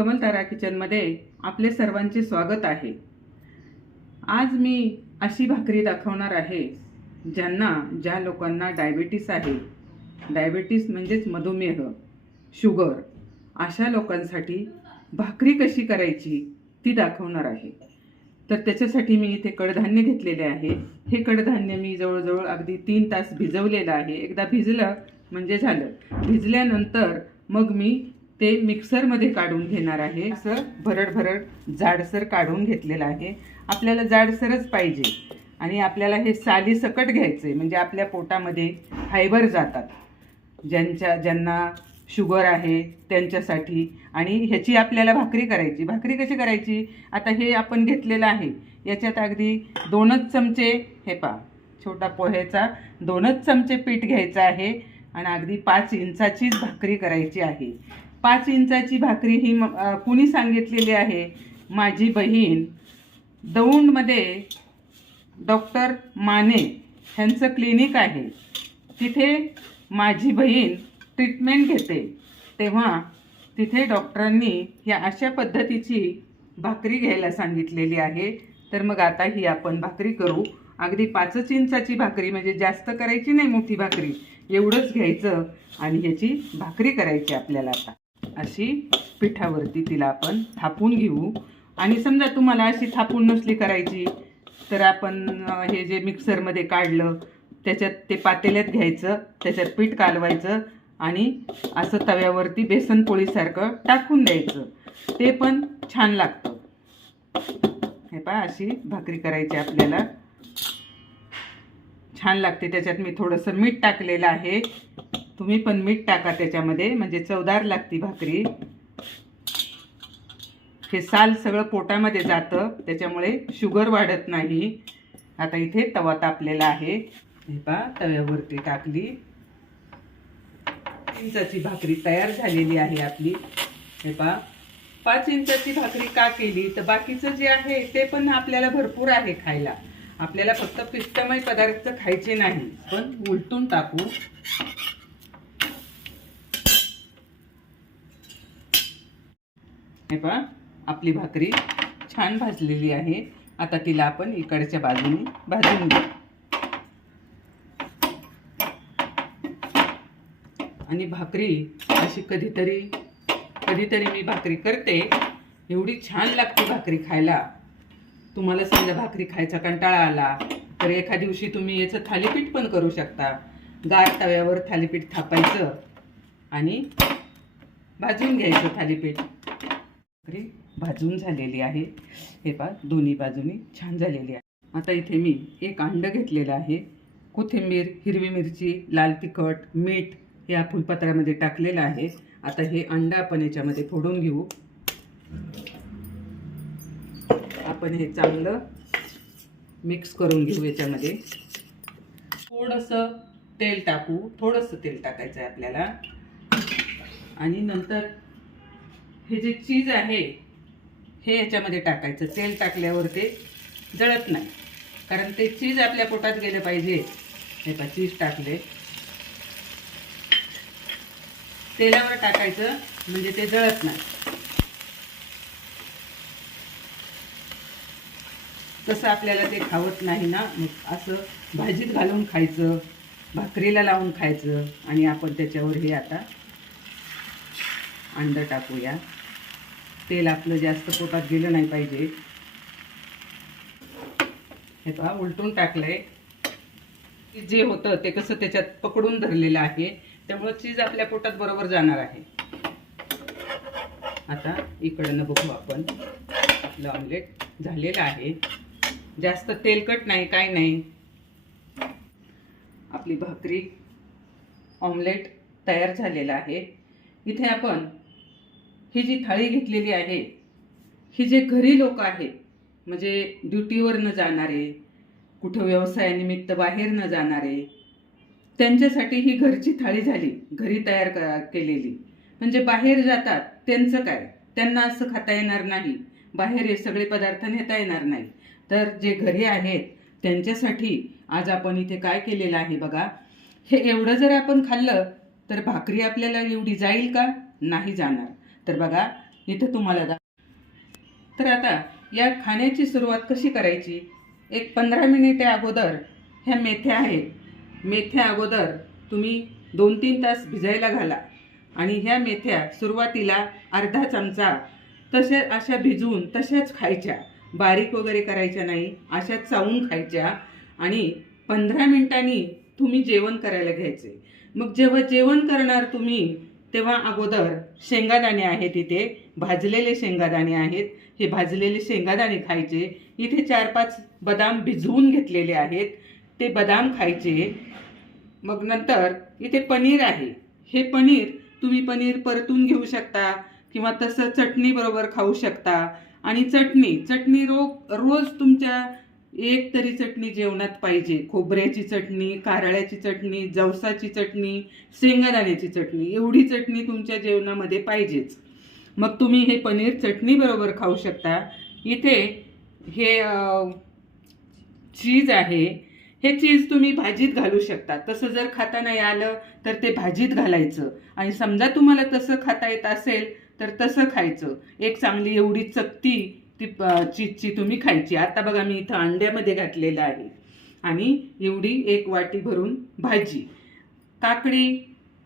कमलतारा किचनमध्ये आपले सर्वांचे स्वागत आहे. आज मी अशी भाकरी दाखवणार आहे ज्यांना ज्या लोकांना डायबिटीस आहे. डायबिटीस म्हणजेच मधुमेह शुगर अशा लोकांसाठी भाकरी कशी करायची ती दाखवणार आहे. तर त्याच्यासाठी मी इथे कडधान्य घेतलेले आहे. हे कडधान्य मी जवळजवळ अगदी तीन तास भिजवलेलं आहे. एकदा भिजलं म्हणजे झालं. भिजल्यानंतर मग मी ते मिक्सरमध्ये काढून घेणार आहे. असं भरड भरड जाडसर काढून घेतलेलं आहे. आपल्याला जाडसरच पाहिजे. आणि आपल्याला हे साली सकट घ्यायचं आहे म्हणजे आपल्या पोटामध्ये फायबर जातात. ज्यांच्या ज्यांना शुगर आहे त्यांच्यासाठी. आणि ह्याची आपल्याला भाकरी करायची. भाकरी कशी करायची? आता हे आपण घेतलेलं आहे. याच्यात अगदी दोनच चमचे हे पा छोटा पोह्याचा दोनच चमचे पीठ घ्यायचं आहे. आणि अगदी पाच इंचाचीच भाकरी करायची आहे. पाच इंचाची भाकरी ही कुणी सांगितलेली आहे? माझी बहीण. दौंडमध्ये डॉक्टर माने ह्यांचं क्लिनिक आहे. तिथे माझी बहीण ट्रीटमेंट घेते. तेव्हा तिथे डॉक्टरांनी ह्या अशा पद्धतीची भाकरी घ्यायला सांगितलेली आहे. तर मग आता ही आपण भाकरी करू. अगदी पाचच इंचाची भाकरी म्हणजे जास्त करायची नाही मोठी भाकरी. एवढंच घ्यायचं आणि ह्याची भाकरी करायची आपल्याला आता. अशी पिठावरती तिला आपण थापून घेऊ. आणि समजा तुम्हाला अशी थापून नसली करायची तर आपण हे जे मिक्सरमध्ये काढलं त्याच्यात ते पातेल्यात घ्यायचं त्याच्यात पीठ कालवायचं आणि असं तव्यावरती बेसन पोळीसारखं टाकून द्यायचं. ते पण छान लागतं. हे पहा अशी भाकरी करायची आपल्याला. छान लागते. त्याच्यात मी थोडंसं मीठ टाकलेलं आहे. तुम्ही पण मीठ टाका त्याच्यामध्ये म्हणजे चवदार लागती भाकरी. हे साल सगळं पोटामध्ये जातं त्याच्यामुळे शुगर वाढत नाही. आता इथे तवा तापलेला आहे. हे पा तव्यावरती टाकली. इंचाची भाकरी तयार झालेली आहे आपली. हे पा पाच इंचाची भाकरी का केली? तर बाकीचं जे आहे ते पण आपल्याला भरपूर आहे खायला. आपल्याला फक्त पिष्टमय पदार्थ खायचे नाही. पण उलटून टाकू. हे पहा आपली भाकरी छान भाजलेली आहे. आता तिला आपण इकडच्या बाजूने भाजून घेऊ. आणि भाकरी अशी कधीतरी कधीतरी मी भाकरी करते. एवढी छान लागते भाकरी खायला. तुम्हाला समजा भाकरी खायचा कंटाळा आला तर एका दिवशी तुम्ही याचं थालीपीठ पण करू शकता. गार तव्यावर थालीपीठ थापायचं आणि भाजून घ्यायचं थालीपीठ. भाकरी भाजून झालेली आहे. हे पहा दोन्ही बाजूनी छान झालेली आहे. आता इथे मी एक अंड घेतलेलं आहे. कोथिंबीर हिरवी मिरची लाल तिखट मीठ हे या फुलपत्रामध्ये टाकलेलं आहे. आता हे अंड आपण याच्यामध्ये फोडून घेऊ. आपण हे चांगलं मिक्स करून घेऊ याच्यामध्ये. थोडंसं तेल टाकू. थोडंसं तेल टाकायचं आहे आपल्याला. आणि नंतर हे जे चीज आहे हे याच्यामध्ये टाकायचं. तेल टाकल्यावर ते जळत नाही. कारण ते चीज आपल्या पोटात गेलं पाहिजे. हे पा चीज टाकले. तेलावर टाकायचं म्हणजे ते जळत नाही. तसं आपल्याला ते खावत नाही ना मग असं भाजीत घालून खायचं भाकरीला लावून खायचं आणि आपण त्याच्यावर हे आता अंड टाकूया. तेल आपलं जास्त पोटात गेलं नाही पाहिजे. हे पहा उलटून टाकलंय. जे होतं ते कसं त्याच्यात पकडून धरलेलं आहे त्यामुळं चीज आपल्या पोटात बरोबर जाणार आहे. आता इकडनं बघू आपण. आपलं ऑमलेट झालेलं आहे. जास्त तेलकट नाही काय नाही. आपली भाकरी ऑमलेट तयार झालेला आहे. इथे आपण ही जी थाळी घेतलेली आहे ही जे घरी लोक आहेत म्हणजे ड्युटीवर न जाणारे कुठं व्यवसायानिमित्त बाहेर न जाणारे त्यांच्यासाठी ही घरची थाळी झाली घरी तयार क- केलेली. म्हणजे बाहेर जातात त्यांचं काय? त्यांना असं खाता येणार नाही. बाहेर हे सगळे पदार्थ नेता येणार नाही. तर जे घरी आहेत त्यांच्यासाठी आज आपण इथे काय केलेलं आहे बघा? हे एवढं जर आपण खाल्लं तर भाकरी आपल्याला एवढी जाईल का? नाही जाणार. तर बघा इथं तुम्हाला दा तर आता या खाण्याची सुरुवात कशी करायची? एक पंधरा मिनिटे अगोदर ह्या मेथ्या आहेत. मेथ्या अगोदर तुम्ही दोन तीन तास भिजायला घाला आणि ह्या मेथ्या सुरुवातीला अर्धा चमचा तसे अशा भिजवून तशाच खायच्या. बारीक वगैरे करायच्या नाही अशा चावून खायच्या आणि पंधरा मिनिटांनी तुम्ही जेवण करायला घ्यायचे. मग जेव्हा जेवण करणार तुम्ही तेव्हा अगोदर शेंगादाणे आहेत इथे भाजलेले शेंगादाणे आहेत. हे भाजलेले शेंगादाणे खायचे. इथे चार पाच बदाम भिजवून घेतलेले आहेत. ते बदाम खायचे. मग नंतर इथे पनीर आहे. हे पनीर तुम्ही पनीर परतून घेऊ शकता किंवा तसं चटणी बरोबर खाऊ शकता. आणि चटणी चटणी रो रोज तुमच्या एक तरी चटणी जेवणात पाहिजे. खोबऱ्याची चटणी कारळ्याची चटणी जवसाची चटणी शेंगादाण्याची चटणी. एवढी चटणी तुमच्या जेवणामध्ये पाहिजेच. मग तुम्ही हे पनीर चटणी बरोबर खाऊ शकता. इथे हे चीज आहे. हे चीज तुम्ही भाजीत घालू शकता. तसं जर खाता नाही आलं तर ते भाजीत घालायचं. आणि समजा तुम्हाला तसं खाता येत असेल तर तसं खायचं. एक चांगली एवढी चकती ती चिची चीजची तुम्ही खायची. आता बघा मी इथं अंड्यामध्ये घातलेलं आहे. आणि एवढी एक वाटी भरून भाजी. काकडी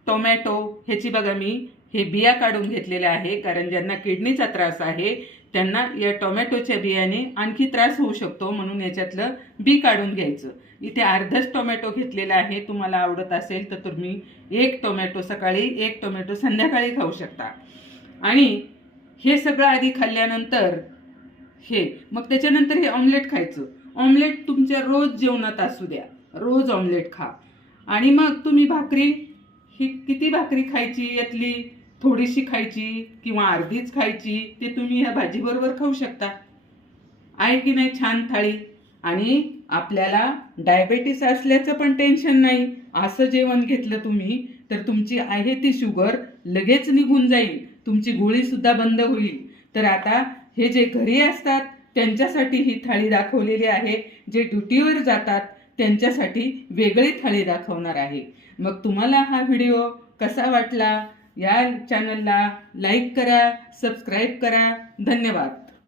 टोमॅटो ह्याची बघा मी हे बिया काढून घेतलेल्या आहे. कारण ज्यांना किडनीचा त्रास आहे त्यांना या टोमॅटोच्या बियाने आणखी त्रास होऊ शकतो. म्हणून याच्यातलं बी काढून घ्यायचं. इथे अर्धच टोमॅटो घेतलेला आहे. तुम्हाला आवडत असेल तर तुम्ही एक टोमॅटो सकाळी एक टोमॅटो संध्याकाळी खाऊ शकता. आणि हे सगळं आधी खाल्ल्यानंतर हे मग त्याच्यानंतर हे ऑमलेट खायचं. ऑमलेट तुमच्या रोज जेवणात असू द्या. रोज ऑमलेट खा. आणि मग तुम्ही भाकरी ही किती भाकरी खायची यातली? थोडीशी खायची किंवा अर्धीच खायची ते तुम्ही ह्या भाजीबरोबर खाऊ शकता. आहे की नाही छान थाळी? आणि आपल्याला डायबेटीस असल्याचं पण टेन्शन नाही. असं जेवण घेतलं तुम्ही तर तुमची आहे ती शुगर लगेच निघून जाईल. तुमची गोळी सुद्धा बंद होईल. तर आता हे जे घरी असतात त्यांच्यासाठी ही थाळी दाखवलेली आहे. जे ड्युटीवर जातात त्यांच्यासाठी वेगळी थाळी दाखवणार आहे. मग तुम्हाला हा व्हिडिओ कसा वाटला? या चॅनलला लाईक करा सबस्क्राईब करा. धन्यवाद.